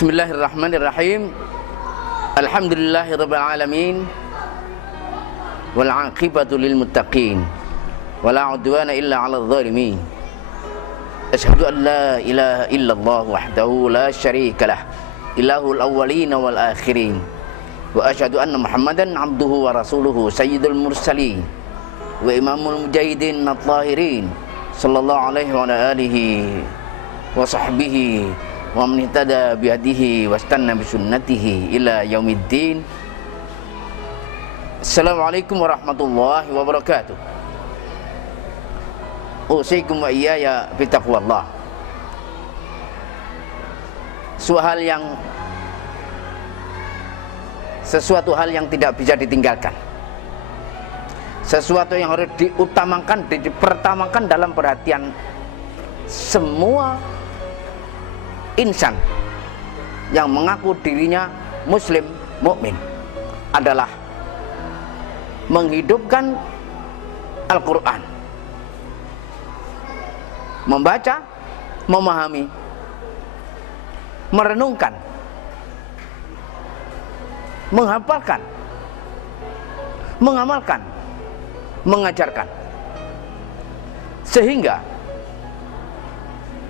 Bismillahirrahmanirrahim. Alhamdulillahirabbil alamin. Wal 'aqibatu lil muttaqin. Wala 'udwana illa 'alal zalimin. Asyhadu an la ilaha illallah wahdahu la syarika lah. Ilahul awwalin wal akhirin. Wa asyhadu anna Muhammadan 'abduhu wa rasuluhu sayyidul mursalin wa imamul mujahidin at-tahirin. Sallallahu alaihi wa ala alihi wa sahbihi wa man ihtada bi hadihi wastanna bi sunnatihi ila yaumiddin. Assalamualaikum warahmatullahi wabarakatuh. Usikum wa iyaya bi taqwallah. Sesuatu hal yang tidak bisa ditinggalkan, sesuatu yang harus diutamakan, dipertamakan dalam perhatian semua insan yang mengaku dirinya muslim mukmin adalah menghidupkan Al-Quran, membaca, memahami, merenungkan, menghafalkan, mengamalkan, mengajarkan, sehingga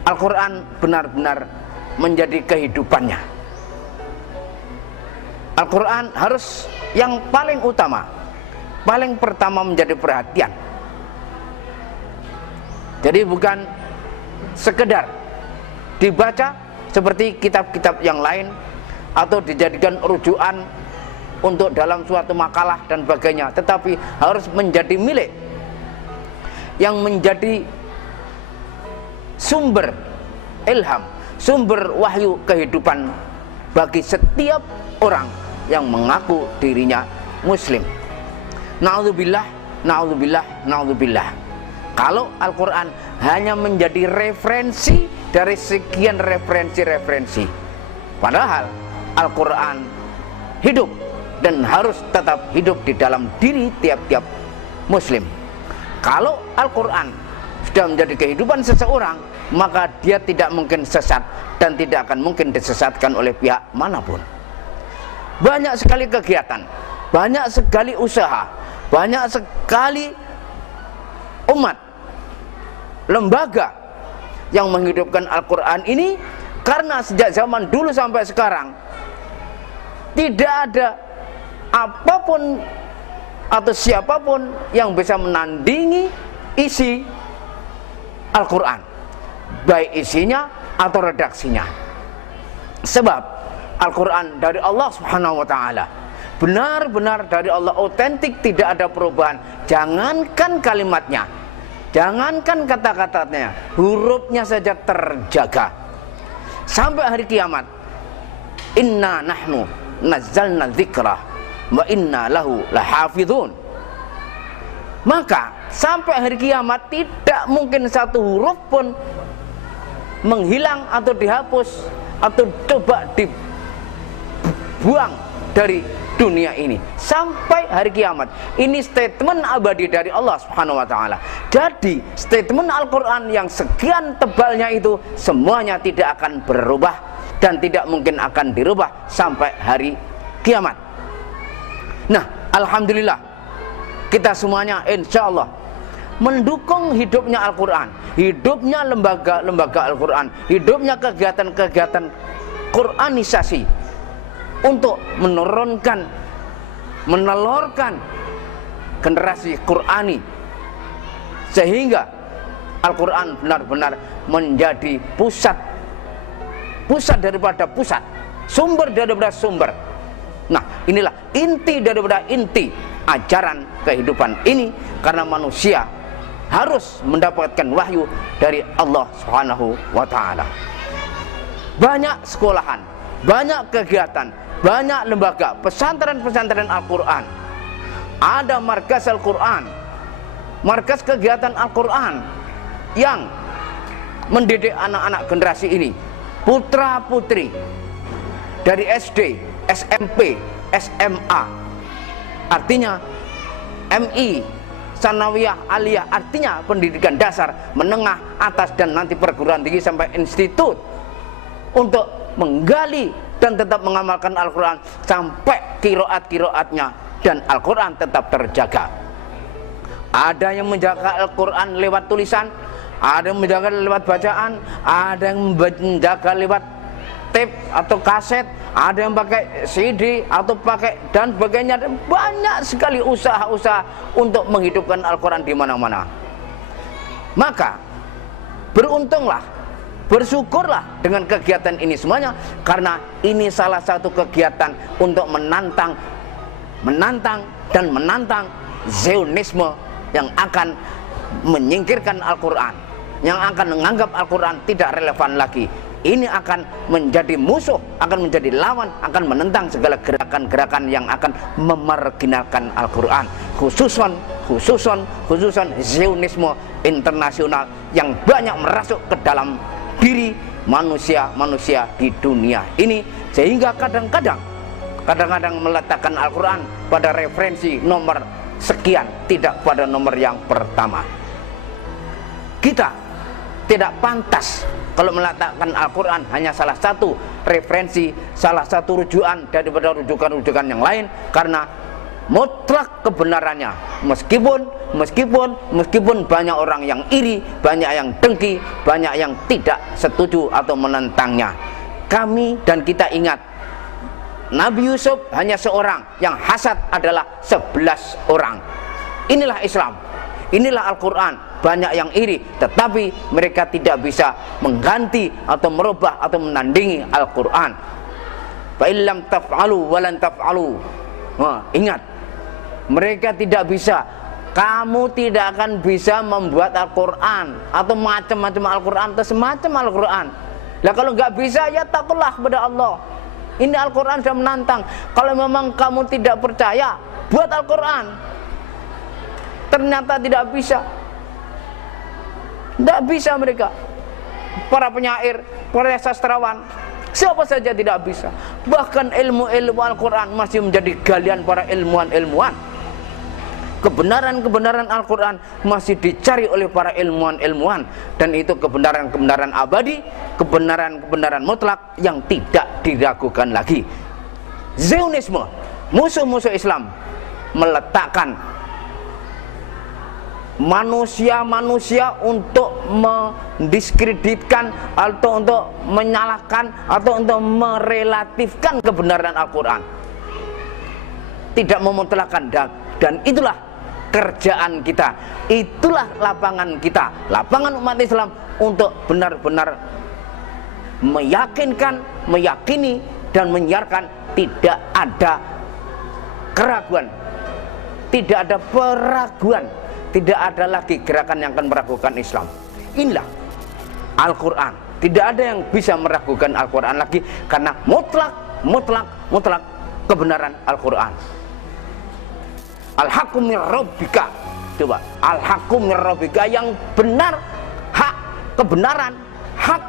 Al-Quran benar-benar menjadi kehidupannya. Al-Quran harus yang paling utama, paling pertama menjadi perhatian. Jadi bukan sekedar dibaca seperti kitab-kitab yang lain atau dijadikan rujukan untuk dalam suatu makalah dan sebagainya, tetapi harus menjadi milik yang menjadi sumber ilham, sumber wahyu kehidupan bagi setiap orang yang mengaku dirinya muslim. Na'udzubillah, na'udzubillah, na'udzubillah. Kalau Al-Quran hanya menjadi referensi dari sekian referensi-referensi, padahal Al-Quran hidup dan harus tetap hidup di dalam diri tiap-tiap muslim. Kalau Al-Quran sudah menjadi kehidupan seseorang, maka dia tidak mungkin sesat dan tidak akan mungkin disesatkan oleh pihak manapun. Banyak sekali kegiatan, banyak sekali usaha, banyak sekali umat, lembaga yang menghidupkan Al-Quran ini, karena sejak zaman dulu sampai sekarang tidak ada apapun atau siapapun yang bisa menandingi isi Al-Quran, baik isinya atau redaksinya. Sebab Al-Quran dari Allah Subhanahu wa ta'ala, benar-benar dari Allah, otentik, tidak ada perubahan. Jangankan kalimatnya, jangankan kata-katanya, hurufnya saja terjaga sampai hari kiamat. Inna nahnu nazzalna dzikra wa inna lahu lahafizun. Maka sampai hari kiamat tidak mungkin satu huruf pun menghilang atau dihapus atau coba dibuang dari dunia ini sampai hari kiamat. Ini statement abadi dari Allah Subhanahu wa ta'ala. Jadi statement Al-Quran yang sekian tebalnya itu semuanya tidak akan berubah dan tidak mungkin akan dirubah sampai hari kiamat. Nah, alhamdulillah, kita semuanya insya Allah mendukung hidupnya Al-Quran, hidupnya lembaga-lembaga Al-Quran, hidupnya kegiatan-kegiatan Quranisasi untuk menelurkan generasi Qurani, sehingga Al-Quran benar-benar menjadi pusat daripada pusat, sumber daripada sumber. Nah, inilah inti daripada inti ajaran kehidupan ini, karena manusia harus mendapatkan wahyu dari Allah Subhanahu wa ta'ala. Banyak sekolahan, banyak kegiatan, banyak lembaga, pesantren-pesantren Al-Quran. Ada markas Al-Quran, markas kegiatan Al-Quran yang mendidik anak-anak generasi ini, putra-putri dari SD, SMP, SMA, artinya MI, Sanawiyah, Aliyah, artinya pendidikan dasar, menengah, atas, dan nanti perguruan tinggi sampai institut, untuk menggali dan tetap mengamalkan Al-Quran sampai kiroat-kiroatnya dan Al-Quran tetap terjaga. Ada yang menjaga Al-Quran lewat tulisan, ada yang menjaga lewat bacaan, ada yang menjaga lewat tape atau kaset, ada yang pakai CD atau pakai dan sebagainya. Banyak sekali usaha-usaha untuk menghidupkan Al-Quran di mana-mana. Maka beruntunglah, bersyukurlah dengan kegiatan ini semuanya, karena ini salah satu kegiatan untuk menantang dan menantang Zionisme yang akan menyingkirkan Al-Quran, yang akan menganggap Al-Quran tidak relevan lagi. Ini akan menjadi musuh, akan menjadi lawan, akan menentang segala gerakan-gerakan yang akan memarginalkan Al-Quran, khususan Zionisme internasional yang banyak merasuk ke dalam diri manusia-manusia di dunia ini, sehingga kadang-kadang meletakkan Al-Quran pada referensi nomor sekian, tidak pada nomor yang pertama. Kita tidak pantas kalau meletakkan Al-Quran hanya salah satu referensi, salah satu rujukan daripada rujukan-rujukan yang lain, karena mutlak kebenarannya, meskipun banyak orang yang iri, banyak yang dengki, banyak yang tidak setuju atau menentangnya. Kami dan kita ingat, Nabi Yusuf hanya seorang, yang hasad adalah 11 orang. Inilah Islam, inilah Al-Quran. Banyak yang iri, tetapi mereka tidak bisa mengganti atau merubah atau menandingi Al-Quran. Fa illam taf'alu walan taf'alu. Ingat, mereka tidak bisa. Kamu tidak akan bisa membuat Al-Quran atau macam-macam Al-Quran atau semacam Al-Quran. Lah kalau nggak bisa, ya takutlah kepada Allah. Ini Al-Quran sudah menantang. Kalau memang kamu tidak percaya, buat Al-Quran. Ternyata tidak bisa. Tidak bisa mereka. Para penyair, para sastrawan, siapa saja tidak bisa. Bahkan ilmu-ilmu Al-Quran masih menjadi galian para ilmuwan-ilmuwan. Kebenaran-kebenaran Al-Quran masih dicari oleh para ilmuwan-ilmuwan. Dan itu kebenaran-kebenaran abadi, kebenaran-kebenaran mutlak yang tidak diragukan lagi. Zionisme, musuh-musuh Islam, meletakkan manusia-manusia untuk mendiskreditkan atau untuk menyalahkan atau untuk merelatifkan kebenaran Al-Quran, tidak memutlakan. Dan itulah kerjaan kita, itulah lapangan kita, lapangan umat Islam, untuk benar-benar meyakinkan, meyakini dan menyiarkan tidak ada keraguan, tidak ada peraguan, tidak ada lagi gerakan yang akan meragukan Islam. Inilah Al-Quran. Tidak ada yang bisa meragukan Al-Quran lagi, karena mutlak kebenaran Al-Quran. Al-haqqu min rabbika. Coba, al-haqqu min rabbika, yang benar, hak, kebenaran, hak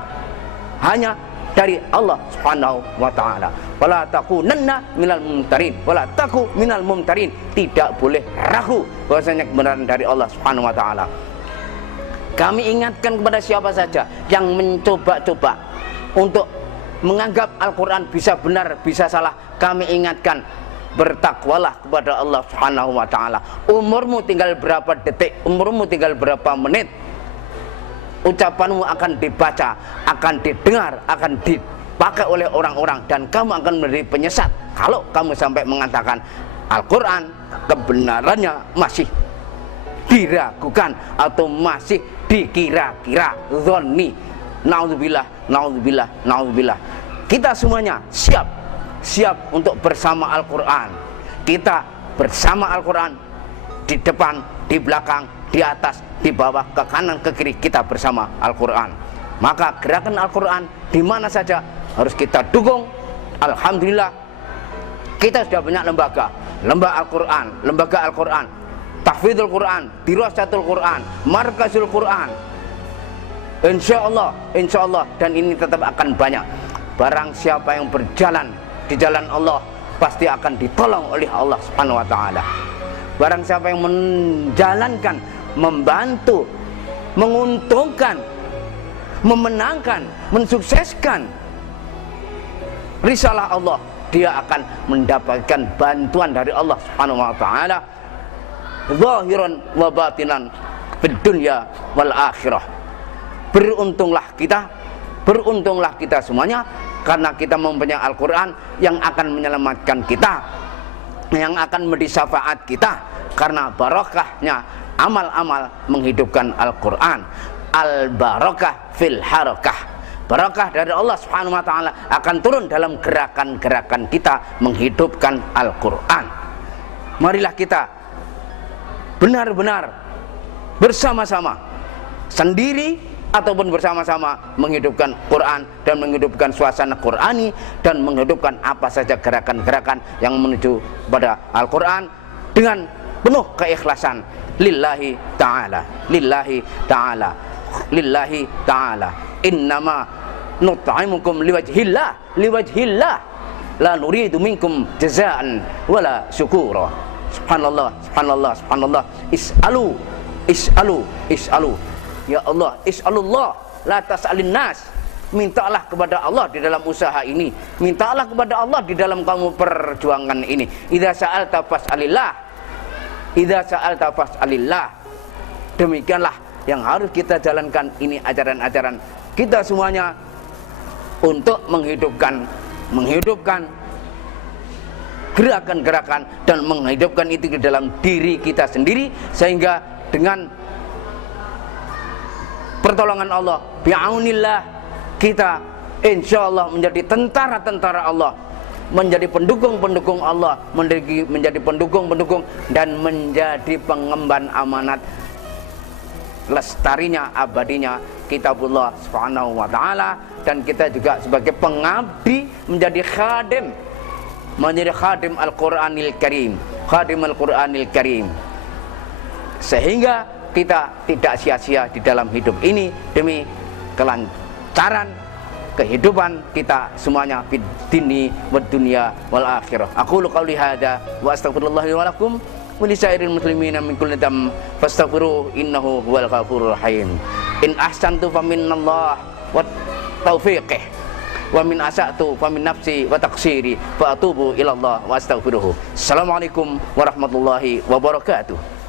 hanya dari Allah Subhanahu wa taala. Wala takunanna minal mumtarin, wala taku minal mumtarin. Tidak boleh ragu bahwasanya kebenaran dari Allah Subhanahu wa taala. Kami ingatkan kepada siapa saja yang mencoba-coba untuk menganggap Al-Quran bisa benar, bisa salah, kami ingatkan, bertakwalah kepada Allah Subhanahu wa taala. Umurmu tinggal berapa detik, umurmu tinggal berapa menit, ucapanmu akan dibaca, akan didengar, akan dipakai oleh orang-orang, dan kamu akan menjadi penyesat kalau kamu sampai mengatakan Al-Quran kebenarannya masih diragukan atau masih dikira-kira, zonni. Naudzubillah, naudzubillah, naudzubillah. Kita semuanya siap untuk bersama Al-Quran. Kita bersama Al-Quran, di depan, di belakang, di atas, di bawah, ke kanan, ke kiri, kita bersama Al-Quran. Maka gerakan Al-Quran di mana saja harus kita dukung. Alhamdulillah, kita sudah banyak lembaga Al-Quran, tahfidzul Quran, dirasatul Quran, markazul Quran. Insya Allah, dan ini tetap akan banyak. Barang siapa yang berjalan di jalan Allah, pasti akan ditolong oleh Allah Subhanahu wa taala. Barang siapa yang menjalankan, membantu, menguntungkan, memenangkan, mensukseskan risalah Allah, dia akan mendapatkan bantuan dari Allah Subhanahu wa taala zahiran wa batinan fid dunya wal akhirah. Beruntunglah kita semuanya, karena kita mempunyai Al-Quran yang akan menyelamatkan kita, yang akan memberi syafaat kita, karena barokahnya amal-amal menghidupkan Al-Quran. Al-barakah fil harakah, barakah dari Allah Subhanahu wa taala akan turun dalam gerakan-gerakan kita menghidupkan Al-Quran. Marilah kita benar-benar bersama-sama, sendiri ataupun bersama-sama, menghidupkan Quran dan menghidupkan suasana Qurani, dan menghidupkan apa saja gerakan-gerakan yang menuju pada Al-Quran dengan penuh keikhlasan lillahi ta'ala, lillahi ta'ala, lillahi ta'ala. Innama nut'imukum liwajhillah la nuridu minkum jazaan wala syukura. Subhanallah, subhanallah, subhanallah. Is'alu. Ya Allah, is'alullah la tas'alin nas. Mintalah kepada Allah di dalam usaha ini, mintalah kepada Allah di dalam kamu perjuangan ini. Idza sa'alta fas'alillah, idza sa'alta fas'alillah. Demikianlah yang harus kita jalankan. Ini ajaran-ajaran kita semuanya untuk menghidupkan gerakan-gerakan dan menghidupkan itu di dalam diri kita sendiri, sehingga dengan pertolongan Allah, bi'aunillah, kita insyaallah menjadi tentara-tentara Allah, menjadi pendukung-pendukung Allah, menjadi pendukung-pendukung dan menjadi pengemban amanat lestarinya, abadinya kitabullah subhanahu wa ta'ala. Dan kita juga sebagai pengabdi menjadi khadim Al-Quranil Karim, khadim Al-Quranil Karim, sehingga kita tidak sia-sia di dalam hidup ini demi kelancaran kehidupan kita semuanya fid dini wad dunya wal akhirah. Aqulu qouli hadza wa astaghfirullah li wa lakum wa li sairil muslimina min kulli dzam fastaghfiruhu innahu huwal ghafurur rahim. In ahsantu fa minallah wa taufiqih wa min asa'tu fa min nafsi wa taqsiri fa atubu ila Allah wa astaghfiruhu. Assalamualaikum warahmatullahi wabarakatuh.